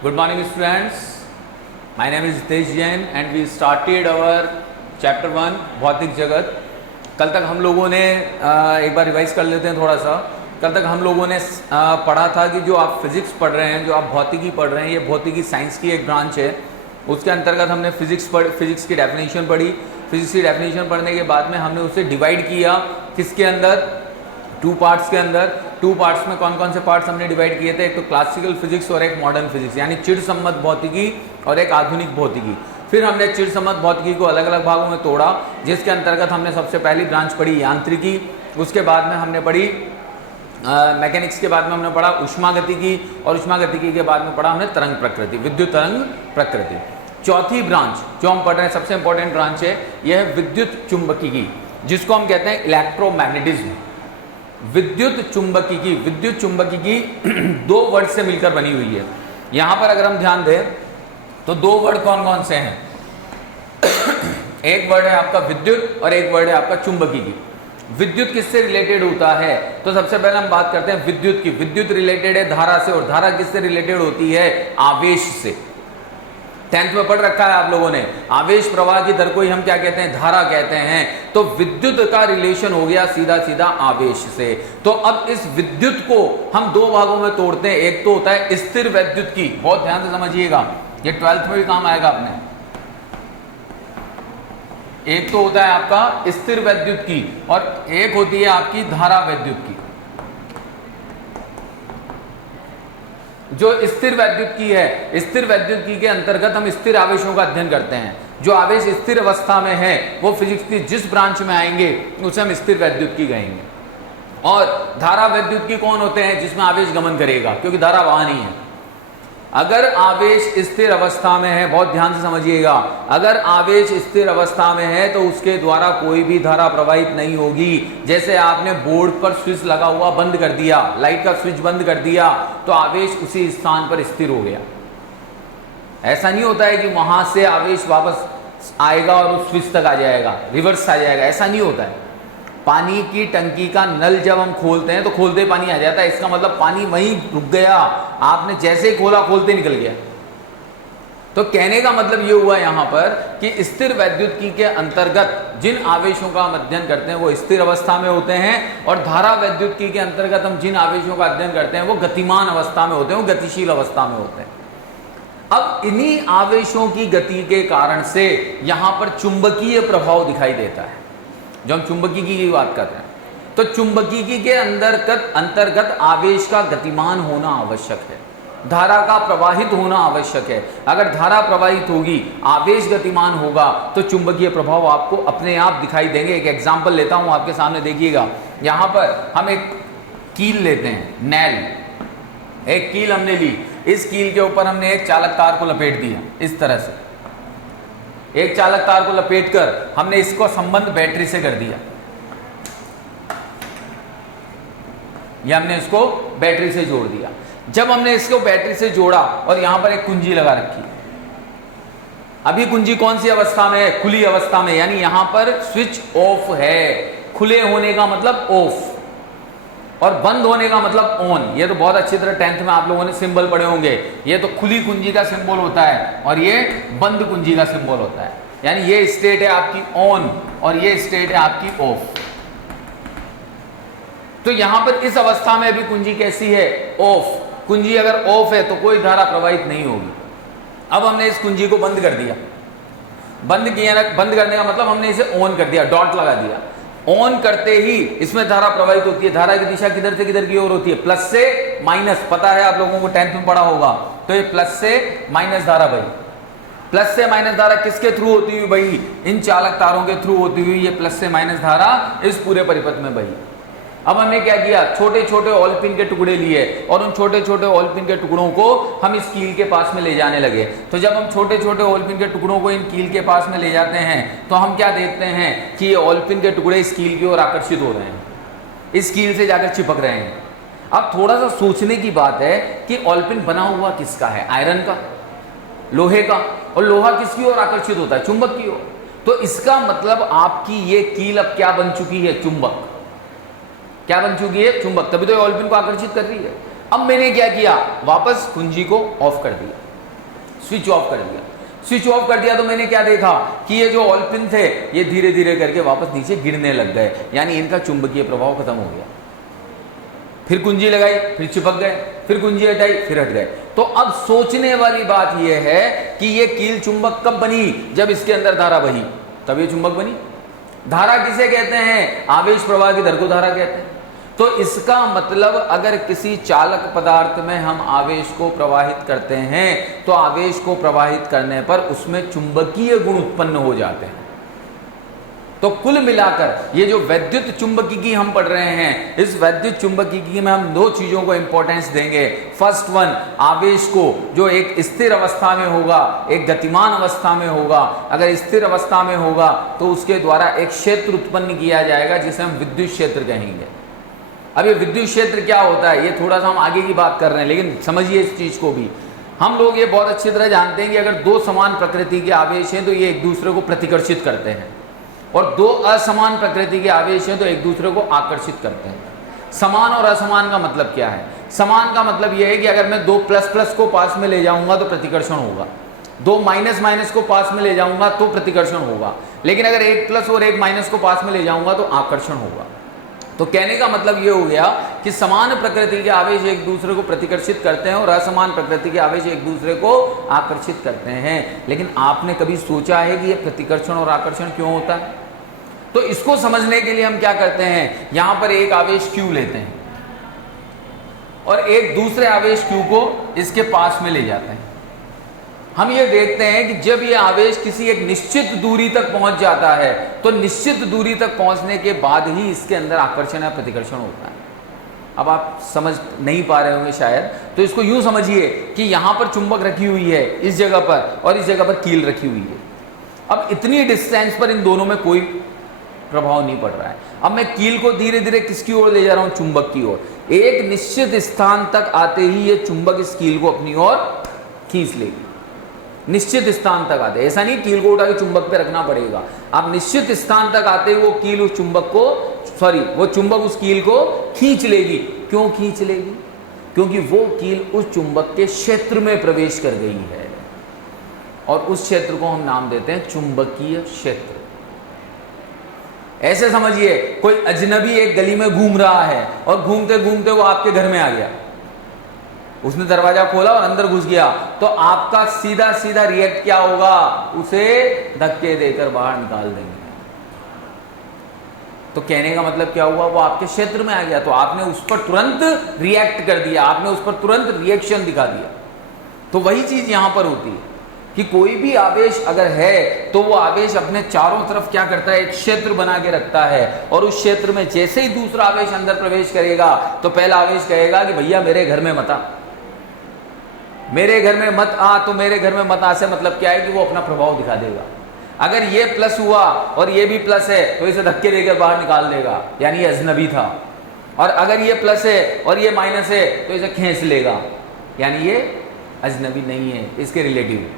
Good morning students. My name is Hitesh Jain and we started our chapter 1 भौतिक जगत। कल तक हम लोगों ने एक बार रिवाइज कर लेते हैं थोड़ा सा। कल तक हम लोगों ने पढ़ा था कि जो आप फिजिक्स पढ़ रहे हैं, जो आप भौतिकी पढ़ रहे हैं, ये भौतिकी साइंस की एक ब्रांच है। उसके अंतर्गत हमने फिजिक्स की डेफिनेशन पढ़ी। फिजिक्स की डेफिनेशन पढ़ने के बाद में हमने उसे डिवाइड किया किसके अंदर, टू पार्ट्स के अंदर। टू पार्ट्स में कौन कौन से पार्ट्स हमने डिवाइड किए थे, एक तो क्लासिकल फिजिक्स और एक मॉडर्न फिजिक्स, यानी चिरसम्मत भौतिकी और एक आधुनिक भौतिकी। फिर हमने चिरसम्मत भौतिकी को अलग अलग भागों में तोड़ा, जिसके अंतर्गत हमने सबसे पहली ब्रांच पढ़ी यांत्रिकी। उसके बाद में हमने पढ़ी मैकेनिक्स के बाद में हमने पढ़ा उष्मागतिकी, और उष्मागतिकी के बाद में पढ़ा हमने तरंग प्रकृति, विद्युत तरंग प्रकृति। चौथी ब्रांच जो हम पढ़ रहे हैं, सबसे इंपॉर्टेंट ब्रांच है, यह है विद्युत चुंबकीय, जिसको हम कहते हैं इलेक्ट्रोमैग्नेटिज्म। विद्युत चुंबकीय, विद्युत चुंबकीय दो वर्ड से मिलकर बनी हुई है। यहां पर अगर हम ध्यान दें तो दो वर्ड कौन कौन से हैं, एक वर्ड है आपका विद्युत और एक वर्ड है आपका चुंबकीय। विद्युत किससे रिलेटेड होता है, तो सबसे पहले हम बात करते हैं विद्युत की। विद्युत रिलेटेड है धारा से, और धारा किससे रिलेटेड होती है, आवेश से। 10th में पढ़ रखा है आप लोगों ने, आवेश प्रवाह की दर को ही हम क्या कहते हैं, धारा कहते हैं। तो विद्युत का रिलेशन हो गया सीधा सीधा आवेश से। तो अब इस विद्युत को हम दो भागों में तोड़ते हैं। एक तो होता है स्थिर वैद्युत की, बहुत ध्यान से समझिएगा, ये 12th में भी काम आएगा अपने। एक तो होता है आपका स्थिर वैद्युत की और एक होती है आपकी धारा वैद्युत की। जो स्थिर वैद्युत की है, स्थिर वैद्युत की के अंतर्गत हम स्थिर आवेशों का अध्ययन करते हैं। जो आवेश स्थिर अवस्था में है वो फिजिक्स की जिस ब्रांच में आएंगे उसे हम स्थिर वैद्युत की कहेंगे। और धारा वैद्युत की कौन होते हैं, जिसमें आवेश गमन करेगा, क्योंकि धारा वहां नहीं है। अगर आवेश स्थिर अवस्था में है, बहुत ध्यान से समझिएगा, अगर आवेश स्थिर अवस्था में है तो उसके द्वारा कोई भी धारा प्रवाहित नहीं होगी। जैसे आपने बोर्ड पर स्विच लगा हुआ बंद कर दिया, लाइट का स्विच बंद कर दिया, तो आवेश उसी स्थान पर स्थिर हो गया। ऐसा नहीं होता है कि वहां से आवेश वापस आएगा और उस स्विच तक आ जाएगा, रिवर्स आ जाएगा, ऐसा नहीं होता है। पानी की टंकी का नल जब हम खोलते हैं तो खोलते पानी आ जाता है, इसका मतलब पानी वहीं रुक गया, आपने जैसे ही खोला खोलते निकल गया। तो कहने का मतलब ये हुआ यहां पर कि स्थिर वैद्युतिकी के अंतर्गत जिन आवेशों का हम अध्ययन करते हैं वो स्थिर अवस्था में होते हैं, और धारा वैद्युतिकी के अंतर्गत हम जिन आवेशों का अध्ययन करते हैं वो गतिमान अवस्था में होते हैं, वो गतिशील अवस्था में होते हैं। अब इन्हीं आवेशों की गति के कारण से यहां पर चुंबकीय प्रभाव दिखाई देता है। जो हम चुंबकीय की बात कर रहे हैं, तो चुंबकीय के अंतर्गत आवेश का गतिमान होना आवश्यक है, धारा का प्रवाहित होना आवश्यक है। अगर धारा प्रवाहित होगी, आवेश गतिमान होगा, तो चुंबकीय प्रभाव आपको अपने आप दिखाई देंगे। एक एग्जांपल लेता हूं आपके सामने, देखिएगा। यहां पर हम एक कील लेते हैं, नैल, एक कील हमने ली, इस कील के ऊपर हमने एक चालक तार को लपेट दिया। इस तरह से एक चालक तार को लपेटकर हमने इसको संबंध बैटरी से कर दिया, ये हमने इसको बैटरी से जोड़ दिया। जब हमने इसको बैटरी से जोड़ा और यहां पर एक कुंजी लगा रखी, अभी कुंजी कौन सी अवस्था में है, खुली अवस्था में, यानी यहां पर स्विच ऑफ है। खुले होने का मतलब ऑफ और बंद होने का मतलब ऑन। ये तो बहुत अच्छी तरह 10th में आप लोगों ने सिंबल पढ़े होंगे। ये तो खुली कुंजी का सिंबल होता है और ये बंद कुंजी का सिंबल होता है, यानी ये स्टेट है आपकी ऑन और ये स्टेट है आपकी ऑफ। तो यहां पर इस अवस्था में अभी कुंजी कैसी है, ऑफ। कुंजी अगर ऑफ है तो कोई धारा प्रवाहित नहीं होगी। अब हमने इस कुंजी को बंद कर दिया, बंद किया, बंद करने का मतलब हमने इसे ऑन कर दिया, डॉट लगा दिया। ऑन करते ही इसमें धारा प्रवाहित होती है। धारा की दिशा किधर से किधर की ओर होती है, प्लस से माइनस। पता है आप लोगों को 10th में पढ़ा होगा, तो ये प्लस से माइनस धारा बही। प्लस से माइनस धारा किसके थ्रू होती हुई बही, इन चालक तारों के थ्रू होती हुई ये प्लस से माइनस धारा इस पूरे परिपथ में बही। अब हमने क्या किया, छोटे छोटे ऑलपिन के टुकड़े लिए और उन छोटे छोटे ऑलपिन के टुकड़ों को हम इस कील के पास में ले जाने लगे। तो जब हम छोटे छोटे ऑलपिन के टुकड़ों को इन कील के पास में ले जाते हैं तो हम क्या देखते हैं कि ये ऑलपिन के टुकड़े इस कील की ओर आकर्षित हो रहे हैं, इस कील से जाकर चिपक रहे हैं। अब थोड़ा सा सोचने की बात है कि ऑलपिन बना हुआ किसका है, आयरन का, लोहे का, और लोहा किसकी ओर आकर्षित होता है, चुंबक की ओर। तो इसका मतलब आपकी ये कील अब क्या बन चुकी है, चुंबक। क्या बन चुकी है, चुंबक। तभी तो ऑलपिन को आकर्षित कर रही है। अब मैंने क्या किया, वापस कुंजी को ऑफ कर दिया। स्विच ऑफ कर दिया। स्विच ऑफ कर दिया तो मैंने क्या देखा कि ये जो ऑलपिन थे ये धीरे धीरे करके वापस नीचे गिरने लग गए, यानी इनका चुंबकीय प्रभाव खत्म हो गया। फिर कुंजी लगाई, फिर चिपक गए, फिर कुंजी हटाई, फिर हट गए। तो अब सोचने वाली बात यह है कि ये कील चुंबक कब बनी? जब इसके अंदर धारा बही तब ये चुंबक बनी। धारा किसे कहते हैं? आवेश प्रवाह की दर को धारा कहते हैं। तो इसका मतलब अगर किसी चालक पदार्थ में हम आवेश को प्रवाहित करते हैं तो आवेश को प्रवाहित करने पर उसमें चुंबकीय गुण उत्पन्न हो जाते हैं। तो कुल मिलाकर ये जो वैद्युत चुंबकीय हम पढ़ रहे हैं, इस वैद्युत चुंबकीय में हम दो चीजों को इंपॉर्टेंस देंगे। फर्स्ट वन, आवेश को जो एक स्थिर अवस्था में होगा, एक गतिमान अवस्था में होगा, अगर स्थिर अवस्था में होगा तो उसके द्वारा एक क्षेत्र उत्पन्न किया जाएगा जिसे हम विद्युत क्षेत्र कहेंगे। अब ये विद्युत क्षेत्र क्या होता है ये थोड़ा सा हम आगे की बात कर रहे हैं, लेकिन समझिए इस चीज को भी। हम लोग ये बहुत अच्छी तरह जानते हैं कि अगर दो समान प्रकृति के आवेश हैं तो ये एक दूसरे को प्रतिकर्षित करते हैं, और दो असमान प्रकृति के आवेश हैं तो एक दूसरे को आकर्षित करते हैं। समान और असमान का मतलब क्या है? समान का मतलब यह है कि अगर मैं दो प्लस प्लस को पास में ले जाऊंगा तो प्रतिकर्षण होगा, दो माइनस माइनस को पास में ले जाऊंगा तो प्रतिकर्षण होगा, लेकिन अगर एक प्लस और एक माइनस को पास में ले जाऊंगा तो आकर्षण होगा। तो कहने का मतलब ये हो गया कि समान प्रकृति के आवेश एक दूसरे को प्रतिकर्षित करते हैं और असमान प्रकृति के आवेश एक दूसरे को आकर्षित करते हैं। लेकिन आपने कभी सोचा है कि ये प्रतिकर्षण और आकर्षण क्यों होता है? तो इसको समझने के लिए हम क्या करते हैं, यहां पर एक आवेश Q लेते हैं और एक दूसरे आवेश Q को इसके पास में ले जाते हैं। हम ये देखते हैं कि जब ये आवेश किसी एक निश्चित दूरी तक पहुंच जाता है तो निश्चित दूरी तक पहुंचने के बाद ही इसके अंदर आकर्षण या प्रतिकर्षण होता है। अब आप समझ नहीं पा रहे होंगे शायद, तो इसको यूं समझिए कि यहां पर चुंबक रखी हुई है इस जगह पर और इस जगह पर कील रखी हुई है। अब इतनी डिस्टेंस पर इन दोनों में कोई प्रभाव नहीं पड़ रहा है। अब मैं कील को धीरे धीरे किसकी ओर ले जा रहा हूं? चुंबक की ओर। एक निश्चित स्थान तक आते ही ये चुंबक इस कील को अपनी ओर खींच लेगी। निश्चित स्थान तक आते, ऐसा नहीं कील को उठा के चुंबक पे रखना पड़ेगा। आप निश्चित स्थान तक आते ही वो कील उस चुंबक को वो चुंबक उस कील को खींच लेगी। क्यों खींच लेगी? क्योंकि वो कील उस चुंबक के क्षेत्र में प्रवेश कर गई है और उस क्षेत्र को हम नाम देते हैं चुंबकीय क्षेत्र। ऐसे समझिए कोई अजनबी एक गली में घूम रहा है और घूमते घूमते वो आपके घर में आ गया, उसने दरवाजा खोला और अंदर घुस गया, तो आपका सीधा सीधा रिएक्ट क्या होगा? उसे धक्के देकर बाहर निकाल देंगे। तो कहने का मतलब क्या हुआ? वो आपके क्षेत्र में आ गया तो आपने उस पर तुरंत रिएक्ट कर दिया, आपने उस पर तुरंत रिएक्शन दिखा दिया। तो वही चीज यहां पर होती है कि कोई भी आवेश अगर है तो वो आवेश अपने चारों तरफ क्या करता है? एक क्षेत्र बना के रखता है, और उस क्षेत्र में जैसे ही दूसरा आवेश अंदर प्रवेश करेगा तो पहला आवेश कहेगा कि भैया मेरे घर में मत आ, मेरे घर में मत आ। तो मेरे घर में मत आ से मतलब क्या है कि वो अपना प्रभाव दिखा देगा। अगर ये प्लस हुआ और ये भी प्लस है तो इसे धक्के देकर बाहर निकाल देगा, यानी ये अजनबी था। और अगर ये प्लस है और ये माइनस है तो इसे खींच लेगा, यानी ये अजनबी नहीं है, इसके रिलेटिव।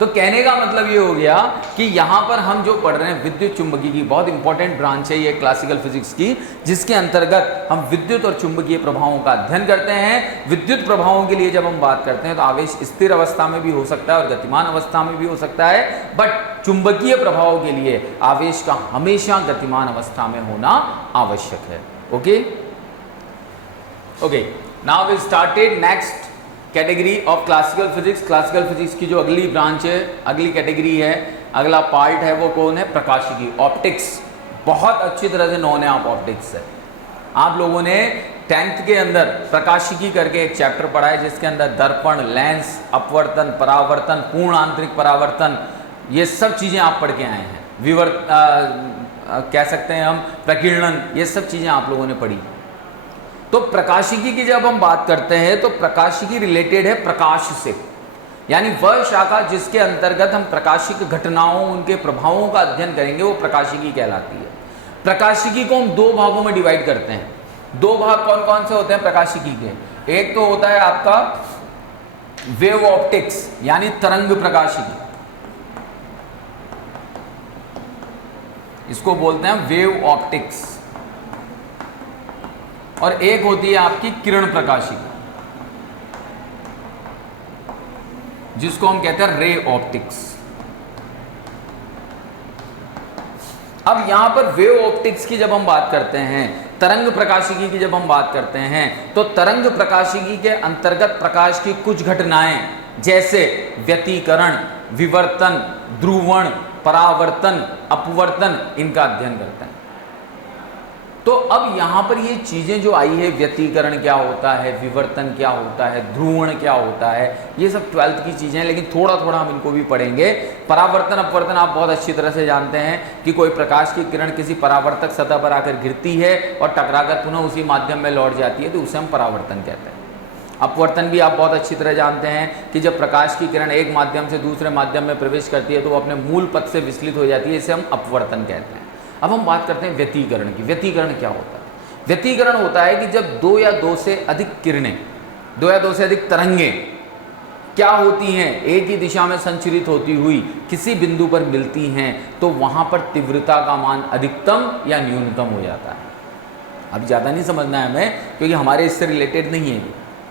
तो कहने का मतलब ये हो गया कि यहां पर हम जो पढ़ रहे हैं विद्युत चुंबकीय की बहुत इंपॉर्टेंट ब्रांच है ये क्लासिकल फिजिक्स की, जिसके अंतर्गत हम विद्युत और चुंबकीय प्रभावों का अध्ययन करते हैं। विद्युत प्रभावों के लिए जब हम बात करते हैं तो आवेश स्थिर अवस्था में भी हो सकता है और गतिमान अवस्था में भी हो सकता है, बट चुंबकीय प्रभावों के लिए आवेश का हमेशा गतिमान अवस्था में होना आवश्यक है। Okay okay, now we started next category of classical physics. Classical physics की जो अगली ब्रांच है, अगली कैटेगरी है, अगला पार्ट है, वो कौन है? प्रकाशिकी, ऑप्टिक्स। बहुत अच्छी तरह से नॉन है आप ऑप्टिक्स से। आप लोगों ने 10th के अंदर प्रकाशिकी करके एक चैप्टर पढ़ा है जिसके अंदर दर्पण, लेंस, अपवर्तन, परावर्तन, पूर्ण आंतरिक परावर्तन, ये सब चीजें आप पढ़ के आए हैं। कह सकते हैं हम प्रकीर्णन, ये सब चीजें आप लोगों ने पढ़ी। तो प्रकाशिकी की जब हम बात करते हैं तो प्रकाशिकी रिलेटेड है प्रकाश से, यानी वह शाखा जिसके अंतर्गत हम प्रकाशिक घटनाओं, उनके प्रभावों का अध्ययन करेंगे, वो प्रकाशिकी कहलाती है। प्रकाशिकी को हम दो भागों में डिवाइड करते हैं। दो भाग कौन कौन से होते हैं प्रकाशिकी के? एक तो होता है आपका वेव ऑप्टिक्स, यानी तरंग प्रकाशिकी, इसको बोलते हैं वेव ऑप्टिक्स, और एक होती है आपकी किरण प्रकाशिकी। जिसको हम कहते हैं रे ऑप्टिक्स। अब यहां पर वेव ऑप्टिक्स की जब हम बात करते हैं, तरंग प्रकाशिकी की जब हम बात करते हैं, तो तरंग प्रकाशिकी के अंतर्गत प्रकाश की कुछ घटनाएं जैसे व्यतिकरण, विवर्तन, ध्रुवण, परावर्तन, अपवर्तन, इनका अध्ययन करते हैं। तो अब यहां पर ये चीजें जो आई है, व्यतिकरण क्या होता है, विवर्तन क्या होता है, ध्रुवण क्या होता है, ये सब 12th की चीजें हैं, लेकिन थोड़ा थोड़ा हम इनको भी पढ़ेंगे। परावर्तन अपवर्तन आप बहुत अच्छी तरह से जानते हैं कि कोई प्रकाश की किरण किसी परावर्तक सतह पर आकर गिरती है और टकराकर पुनः उसी माध्यम में लौट जाती है, तो उसे हम परावर्तन कहते हैं। अपवर्तन भी आप बहुत अच्छी तरह जानते हैं कि जब प्रकाश की किरण एक माध्यम से दूसरे माध्यम में प्रवेश करती है तो वो अपने मूल पथ से विचलित हो जाती है, इसे हम अपवर्तन कहते हैं। अब हम बात करते हैं व्यतिकरण की। व्यतिकरण क्या होता है? व्यतिकरण होता है कि जब दो या दो से अधिक किरणें, दो या दो से अधिक तरंगें क्या होती हैं, एक ही दिशा में संचरित होती हुई किसी बिंदु पर मिलती हैं, तो वहां पर तीव्रता का मान अधिकतम या न्यूनतम हो जाता है। अब ज़्यादा नहीं समझना है हमें, क्योंकि हमारे इससे रिलेटेड नहीं है,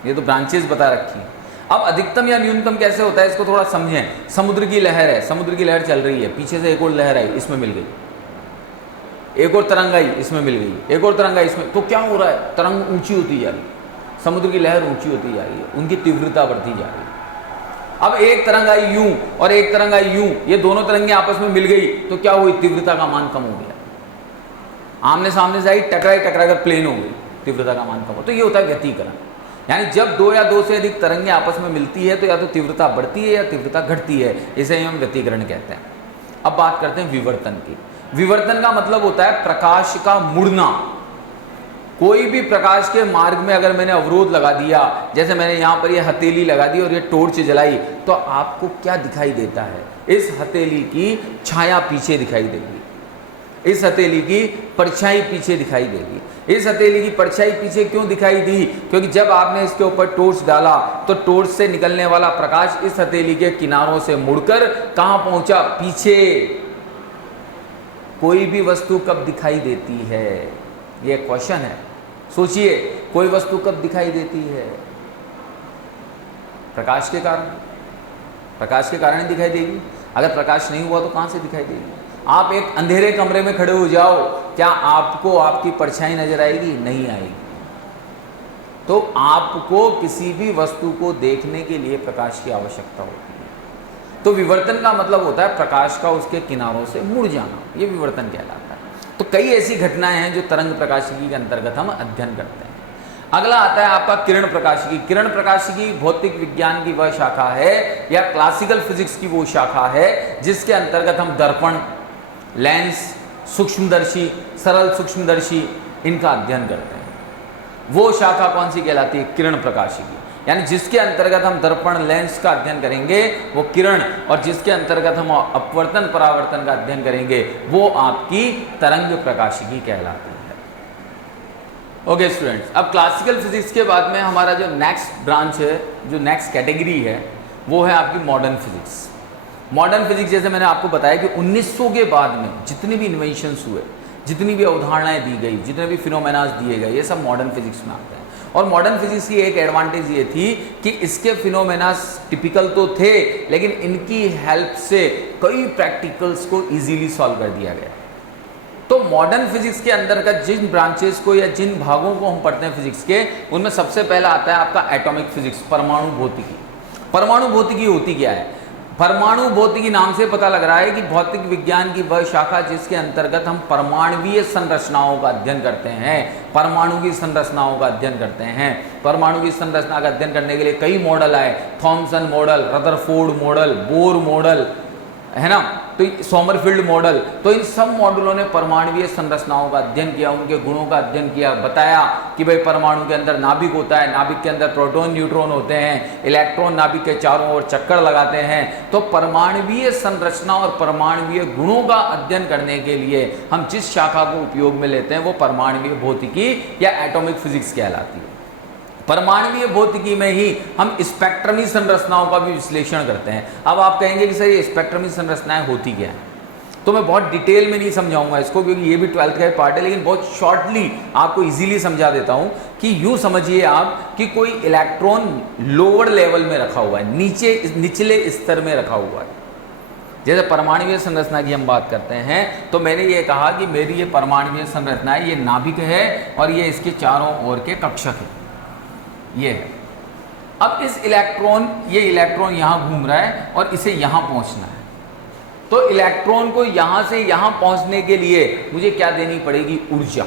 ये तो ब्रांचेस बता रखी हैं। अब अधिकतम या न्यूनतम कैसे होता है, इसको थोड़ा समझें। समुद्र की लहर है, समुद्र की लहर चल रही है, पीछे से एक और लहर आई, इसमें मिल गई, एक और तरंग आई, इसमें मिल गई, एक और तरंग आई इसमें, तो क्या हो रहा है, तरंग ऊंची होती जा रही है, समुद्र की लहर ऊंची होती जा रही है, उनकी तीव्रता बढ़ती जा रही है। अब एक तरंग आई यूं और एक तरंग आई यूं, ये दोनों तरंगें आपस में मिल गई, तो क्या हुई, तीव्रता का मान कम हो गया। आमने सामने से आई, टकराई, टकराकर प्लेन हो गई, तीव्रता का मान कम हो। तो ये होता है व्यतिकरण। यानी जब दो या दो से अधिक तरंगें आपस में मिलती है तो या तो तीव्रता बढ़ती है या तीव्रता घटती है, इसे हम व्यतिकरण कहते हैं। अब बात करते हैं विवर्तन की। विवर्तन का मतलब होता है प्रकाश का मुड़ना। कोई भी प्रकाश के मार्ग में अगर मैंने अवरोध लगा दिया, जैसे मैंने यहाँ पर ये हथेली लगा दी और ये टॉर्च जलाई, तो आपको क्या दिखाई देता है, इस हथेली की छाया पीछे दिखाई देगी, इस हथेली की परछाई पीछे दिखाई देगी। इस हथेली की परछाई पीछे क्यों दिखाई दी, क्योंकि जब आपने इसके ऊपर टॉर्च डाला तो टॉर्च से निकलने वाला प्रकाश इस हथेली के किनारों से मुड़कर कहां पहुंचा, पीछे। कोई भी वस्तु कब दिखाई देती है, यह क्वेश्चन है, सोचिए। कोई वस्तु कब दिखाई देती है, प्रकाश के कारण। प्रकाश के कारण ही दिखाई देगी। अगर प्रकाश नहीं हुआ तो कहां से दिखाई देगी। आप एक अंधेरे कमरे में खड़े हो जाओ, क्या आपको आपकी परछाई नजर आएगी? नहीं आएगी। तो आपको किसी भी वस्तु को देखने के लिए प्रकाश की आवश्यकता होती है। तो विवर्तन का मतलब होता है प्रकाश का उसके किनारों से मुड़ जाना, ये विवर्तन कहलाता है। तो कई ऐसी घटनाएं हैं जो तरंग प्रकाशिकी के अंतर्गत हम अध्ययन करते हैं। अगला आता है आपका किरण प्रकाशिकी। किरण प्रकाशिकी भौतिक विज्ञान की वह शाखा है या क्लासिकल फिजिक्स की वो शाखा है जिसके अंतर्गत हम दर्पण, लेंस, सूक्ष्मदर्शी, सरल सूक्ष्मदर्शी, इनका अध्ययन करते हैं। वो शाखा कौन सी कहलाती है? किरण प्रकाशिकी। यानी जिसके अंतर्गत हम दर्पण, लेंस का अध्ययन करेंगे वो किरण, और जिसके अंतर्गत हम अपवर्तन, परावर्तन का अध्ययन करेंगे वो आपकी तरंग प्रकाशिकी कहलाती है। ओके स्टूडेंट्स, अब क्लासिकल फिजिक्स के बाद में हमारा जो नेक्स्ट ब्रांच है, जो नेक्स्ट कैटेगरी है, वो है आपकी मॉडर्न फिजिक्स। मॉडर्न फिजिक्स, जैसे मैंने आपको बताया कि 1900 के बाद में जितने भी इन्वेंशंस हुए, जितनी भी अवधारणाएं दी गई, जितने भी फिनोमेनास दिए गए, ये सब मॉडर्न फिजिक्स में आते हैं। और मॉडर्न फिजिक्स की एक एडवांटेज ये थी कि इसके फिनोमेनास टिपिकल तो थे, लेकिन इनकी हेल्प से कई प्रैक्टिकल्स को इजीली सॉल्व कर दिया गया। तो मॉडर्न फिजिक्स के अंतर्गत जिन ब्रांचेस को या जिन भागों को हम पढ़ते हैं फिजिक्स के, उनमें सबसे पहला आता है आपका एटॉमिक फिजिक्स, परमाणु भौतिकी। परमाणु भौतिकी होती क्या है? परमाणु भौतिकी नाम से पता लग रहा है कि भौतिक विज्ञान की वह शाखा जिसके अंतर्गत हम परमाणुवीय संरचनाओं का अध्ययन करते हैं, परमाणु की संरचनाओं का अध्ययन करते हैं। परमाणु की संरचना का अध्ययन करने के लिए कई मॉडल आए, Thompson model, Rutherford model, Bohr model, है ना, तो सोमरफील्ड मॉडल। तो इन सब मॉडलों ने परमाणुवीय संरचनाओं का अध्ययन किया, उनके गुणों का अध्ययन किया, बताया कि भाई परमाणु के अंदर नाभिक होता है, नाभिक के अंदर प्रोटॉन, न्यूट्रॉन होते हैं, इलेक्ट्रॉन नाभिक के चारों ओर चक्कर लगाते हैं। तो परमाणुवीय संरचना और परमाणुवीय गुणों का अध्ययन करने के लिए हम जिस शाखा को उपयोग में लेते हैं वो परमाणुवीय भौतिकी या एटॉमिक फिजिक्स कहलाती है। परमाणुवीय भौतिकी में ही हम स्पेक्ट्रमी संरचनाओं का भी विश्लेषण करते हैं। अब आप कहेंगे कि सर ये स्पेक्ट्रमी संरचनाएं होती क्या हैं, तो मैं बहुत डिटेल में नहीं समझाऊंगा इसको, क्योंकि ये भी 12th का पार्ट है, लेकिन बहुत शॉर्टली आपको इजीली समझा देता हूं कि यूं समझिए आप कि कोई इलेक्ट्रॉन लोअर लेवल में रखा हुआ है, निचले स्तर में रखा हुआ है। जैसे परमाणुवीय संरचना की हम बात करते हैं तो मैंने ये कहा कि मेरी ये परमाणुवीय संरचना है, ये नाभिक है और ये इसके चारों ओर के कक्षक है, ये है। अब ये इलेक्ट्रॉन यहां घूम रहा है और इसे यहां पहुंचना है। तो इलेक्ट्रॉन को यहां से यहां पहुंचने के लिए मुझे क्या देनी पड़ेगी? ऊर्जा।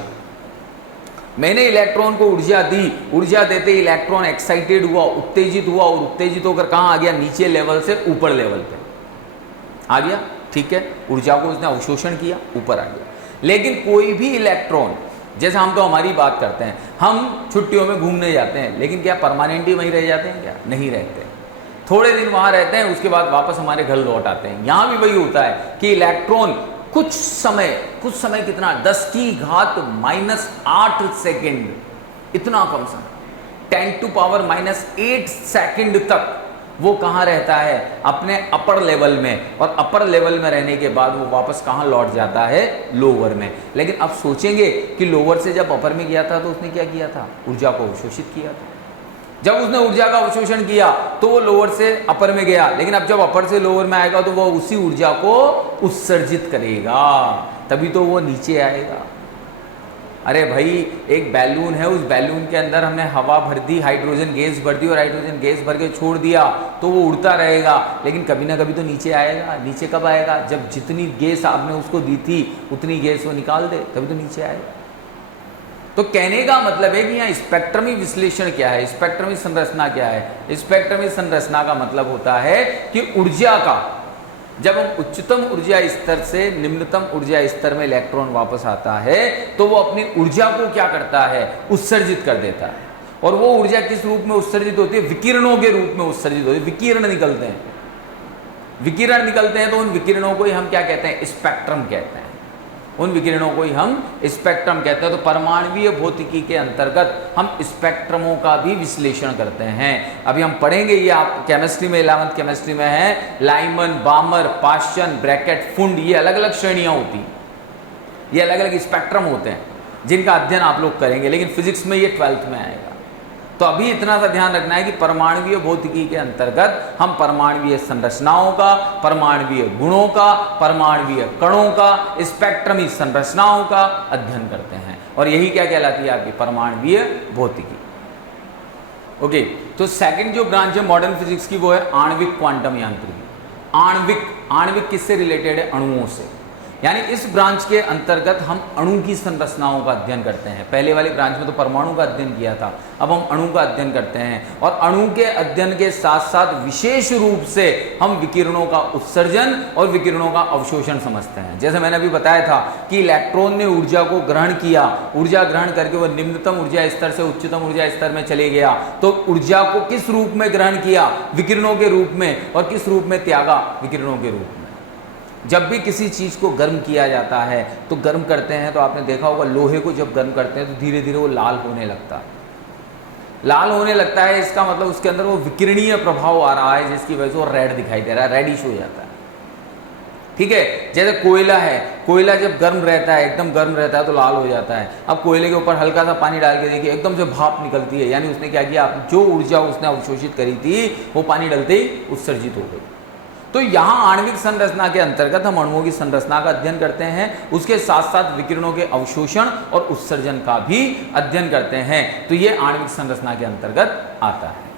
मैंने इलेक्ट्रॉन को ऊर्जा दी, ऊर्जा देते इलेक्ट्रॉन एक्साइटेड हुआ, उत्तेजित हुआ और उत्तेजित होकर कहां आ गया? नीचे लेवल से ऊपर लेवल पे आ गया। ठीक है, ऊर्जा को उसने अवशोषण किया, ऊपर आ गया। लेकिन कोई भी इलेक्ट्रॉन, जैसे हम तो हमारी बात करते हैं, हम छुट्टियों में घूमने जाते हैं, लेकिन क्या परमानेंटली वहीं रह जाते हैं? क्या नहीं रहते, थोड़े दिन वहां रहते हैं, उसके बाद वापस हमारे घर लौट आते हैं। यहां भी वही होता है कि इलेक्ट्रॉन कुछ समय कितना? 10 की घात -8 सेकेंड, इतना कम समय, 10⁻⁸ सेकेंड तक वो कहाँ रहता है? अपने अपर लेवल में। और अपर लेवल में रहने के बाद वो वापस कहाँ लौट जाता है? लोअर में। लेकिन अब सोचेंगे कि लोअर से जब अपर में गया था तो उसने क्या किया था? ऊर्जा को अवशोषित किया था। जब उसने ऊर्जा का अवशोषण किया तो वो लोअर से अपर में गया, लेकिन अब जब अपर से लोअर में आएगा तो वो उसी ऊर्जा को उत्सर्जित करेगा, तभी तो वो नीचे आएगा। अरे भाई, एक बैलून है, उस बैलून के अंदर हमने हवा भर दी, हाइड्रोजन गैस भर दी और हाइड्रोजन गैस भर के छोड़ दिया तो वो उड़ता रहेगा, लेकिन कभी ना कभी तो नीचे आएगा। नीचे कब आएगा? जब जितनी गैस आपने उसको दी थी उतनी गैस वो निकाल दे, तभी तो नीचे आएगा। तो कहने का मतलब है कि यहाँ स्पेक्ट्रमी विश्लेषण क्या है, स्पेक्ट्रमी संरचना क्या है? स्पेक्ट्रमी संरचना का मतलब होता है कि ऊर्जा का, जब हम उच्चतम ऊर्जा स्तर से निम्नतम ऊर्जा स्तर में इलेक्ट्रॉन वापस आता है तो वो अपनी ऊर्जा को क्या करता है? उत्सर्जित कर देता है। और वो ऊर्जा किस रूप में उत्सर्जित होती है? विकिरणों के रूप में उत्सर्जित होती है। विकिरण निकलते हैं तो उन विकिरणों को ही हम क्या कहते हैं? स्पेक्ट्रम कहते हैं। उन विकिरणों को ही हम स्पेक्ट्रम कहते हैं। तो परमाणुवीय भौतिकी के अंतर्गत हम स्पेक्ट्रमों का भी विश्लेषण करते हैं। अभी हम पढ़ेंगे, ये आप केमिस्ट्री में 11वीं केमिस्ट्री में है, लाइमन, बामर, पाश्चन, ब्रैकेट, फुंड, ये अलग अलग श्रेणियां होती हैं, ये अलग अलग स्पेक्ट्रम होते हैं जिनका अध्ययन आप लोग करेंगे, लेकिन फिजिक्स में ये 12th में आएगा। तो अभी इतना सा ध्यान रखना है कि परमाणुवीय भौतिकी के अंतर्गत हम परमाणुवीय संरचनाओं का, परमाणुवीय गुणों का, परमाणुवीय कणों का, स्पेक्ट्रमी संरचनाओं का अध्ययन करते हैं, और यही क्या कहलाती है? आपकी परमाणुवीय भौतिकी। ओके, तो सेकंड जो ब्रांच है मॉडर्न फिजिक्स की वो है आणविक क्वांटम यांत्रिकी। आणविक किससे रिलेटेड है? अणुओं से। यानी इस ब्रांच के अंतर्गत हम अणु की संरचनाओं का अध्ययन करते हैं। पहले वाली ब्रांच में तो परमाणु का अध्ययन किया था, अब हम अणु का अध्ययन करते हैं। और अणु के अध्ययन के साथ साथ विशेष रूप से हम विकिरणों का उत्सर्जन और विकिरणों का अवशोषण समझते हैं। जैसे मैंने अभी बताया था कि इलेक्ट्रॉन ने ऊर्जा को ग्रहण किया, ऊर्जा ग्रहण करके वह निम्नतम ऊर्जा स्तर से उच्चतम ऊर्जा स्तर में चले गया, तो ऊर्जा को किस रूप में ग्रहण किया? विकिरणों के रूप में। और किस रूप में त्यागा? विकिरणों के रूप में। जब भी किसी चीज़ को गर्म किया जाता है तो गर्म करते हैं, तो आपने देखा होगा लोहे को जब गर्म करते हैं तो धीरे धीरे वो लाल होने लगता है। लाल होने लगता है, इसका मतलब उसके अंदर वो विकिरणीय प्रभाव आ रहा है, जिसकी वजह से वो रेड दिखाई दे रहा है, रेडिश हो जाता है। ठीक है, जैसे कोयला है, कोयला जब गर्म रहता है, एकदम गर्म रहता है तो लाल हो जाता है। अब कोयले के ऊपर हल्का सा पानी डाल के देखिए, एकदम से भाप निकलती है, यानी उसने क्या किया? जो ऊर्जा उसने अवशोषित करी थी वो पानी डलते ही उत्सर्जित हो गई। तो यहाँ आणविक संरचना के अंतर्गत हम अणुओं की संरचना का अध्ययन करते हैं, उसके साथ साथ विकिरणों के अवशोषण और उत्सर्जन का भी अध्ययन करते हैं। तो ये आणविक संरचना के अंतर्गत आता है।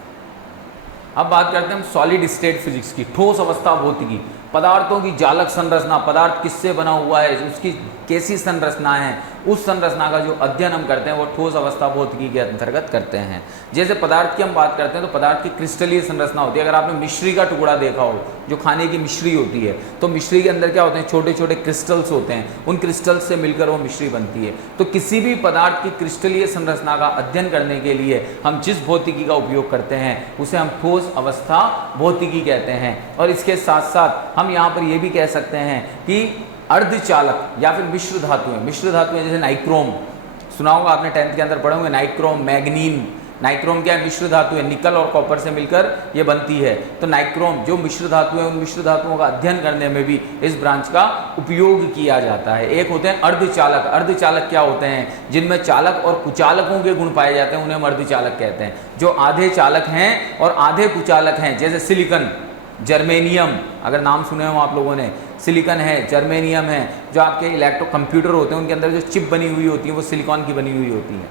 अब बात करते हैं हम सॉलिड स्टेट फिजिक्स की, ठोस अवस्था भौतिकी। पदार्थों की जालक संरचना, पदार्थ किससे बना हुआ है, उसकी कैसी संरचना है, उस संरचना का जो अध्ययन हम करते हैं वो ठोस अवस्था भौतिकी के अंतर्गत करते हैं। जैसे पदार्थ की हम बात करते हैं तो पदार्थ की क्रिस्टलीय संरचना होती है। अगर आपने मिश्री का टुकड़ा देखा हो, जो खाने की मिश्री होती है, तो मिश्री के अंदर क्या होते हैं? छोटे छोटे क्रिस्टल्स होते हैं, उन क्रिस्टल्स से मिलकर वो मिश्री बनती है। तो किसी भी पदार्थ की क्रिस्टलीय संरचना का अध्ययन करने के लिए हम जिस भौतिकी का उपयोग करते हैं उसे हम ठोस अवस्था भौतिकी कहते हैं। और इसके साथ साथ हम यहाँ पर यह भी कह सकते हैं कि अर्धचालक या फिर मिश्र धातुएं जैसे नाइक्रोम, सुना होगा आपने 10th के अंदर पढ़े होंगे, नाइक्रोम, मैग्नीन, नाइक्रोम क्या है? मिश्र धातु है, निकल और कॉपर से मिलकर ये बनती है। तो नाइक्रोम जो मिश्र धातु है, उन मिश्र धातुओं का अध्ययन करने में भी इस ब्रांच का उपयोग किया जाता है। एक होते हैं अर्धचालक। अर्धचालक क्या होते हैं? जिनमें चालक और कुचालकों के गुण पाए जाते हैं, उन्हें हम अर्धचालक कहते हैं। जो आधे चालक हैं और आधे कुचालक हैं, जैसे सिलिकन, जर्मेनियम, अगर नाम सुने हो आप लोगों ने, सिलिकन है, जर्मेनियम है। जो आपके इलेक्ट्रो कंप्यूटर होते हैं उनके अंदर जो चिप बनी हुई होती है वो सिलिकॉन की बनी हुई होती है,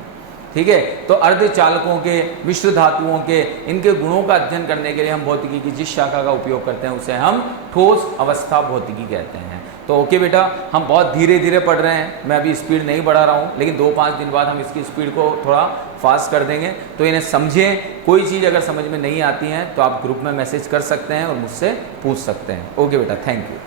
ठीक है। तो अर्धचालकों के, मिश्र धातुओं के, इनके गुणों का अध्ययन करने के लिए हम भौतिकी की जिस शाखा का उपयोग करते हैं उसे हम ठोस अवस्था भौतिकी कहते हैं। तो ओके बेटा, हम बहुत धीरे धीरे पढ़ रहे हैं, मैं अभी स्पीड नहीं बढ़ा रहा हूँ, लेकिन 2-5 दिन बाद हम इसकी स्पीड को थोड़ा फास्ट कर देंगे। तो इन्हें समझें। कोई चीज़ अगर समझ में नहीं आती है तो आप ग्रुप में मैसेज कर सकते हैं और मुझसे पूछ सकते हैं। ओके बेटा, थैंक यू।